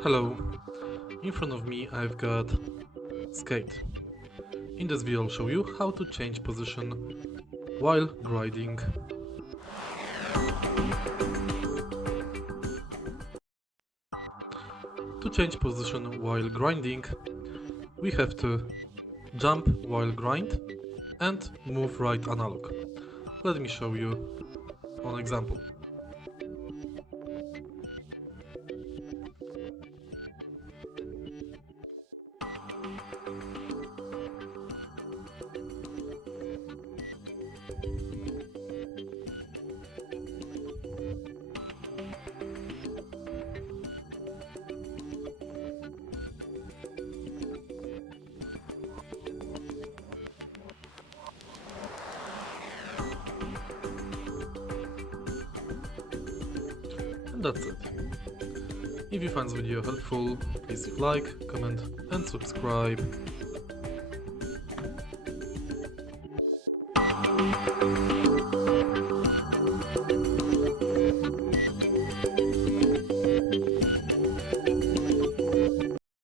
Hello, in front of me I've got Skate. In this video I'll show you how to change position while grinding. To change position while grinding, we have to jump while grind and move right analog. Let me show you an example. And that's it. If you find this video helpful, please leave like, comment and subscribe.